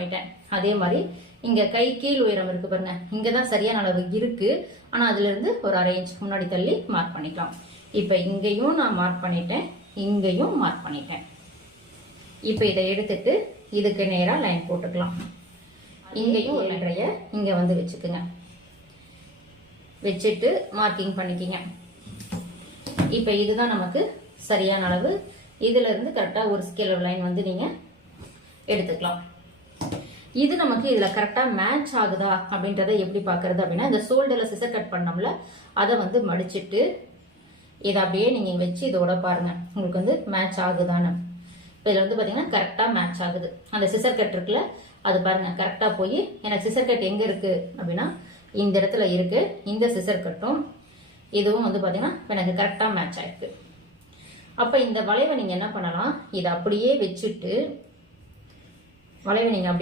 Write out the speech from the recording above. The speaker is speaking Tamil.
பண்ணிட்டேன். அதே மாதிரி இங்க கை கீழ் உயரம் இருக்கு பாருங்க, இங்கதான் சரியான அளவு இருக்கு. ஆனா அதுல இருந்து ஒரு 1/2 இன்ச் முன்னாடி தள்ளி மார்க் பண்ணிக்கலாம். இப்ப இங்கேயும் நான் மார்க் பண்ணிட்டேன், இங்கேயும் மார்க் பண்ணிட்டேன். இப்ப இதை எடுத்துட்டு இதுக்கு நேரா லைன் போட்டுக்கலாம். இங்கேயும் 1.5 இங்க வந்து வச்சுக்குங்க, வச்சுட்டு மார்க்கிங் பண்ணிக்கிங்க. இப்ப இதுதான் நமக்கு சரியான அளவு. இதுல இருந்து கரெக்டா ஒரு ஸ்கேல் லைன் வந்து நீங்க எடுத்துக்கலாம். இது நமக்கு இதுல கரெக்டா மேட்ச் ஆகுதா அப்படின்றத எப்படி பாக்குறது அப்படின்னா, இந்த ஷோல்டர்ல சிசர் கட் பண்ணோம்ல, அதை வந்து மடிச்சிட்டு இதை அப்படியே நீங்க வச்சு இதோட பாருங்க உங்களுக்கு வந்து மேட்ச் ஆகுதான்னு. இதுல வந்து பாத்தீங்கன்னா கரெக்டா மேட்ச் ஆகுது. அந்த சிசர் கட் இருக்குல்ல, அது பாருங்க கரெக்டா போய், எனக்கு சிசர் கட் எங்க இருக்கு அப்படின்னா இந்த இடத்துல இருக்கு. இந்த சிசர் கட்டும் இதுவும் வந்து பாத்தீங்கன்னா எனக்கு கரெக்டா மேட்ச் ஆயிருக்கு. அப்ப இந்த வளைவை நீங்க என்ன பண்ணலாம், இதை அப்படியே வச்சுட்டு வளைவை நீங்க அப்படியே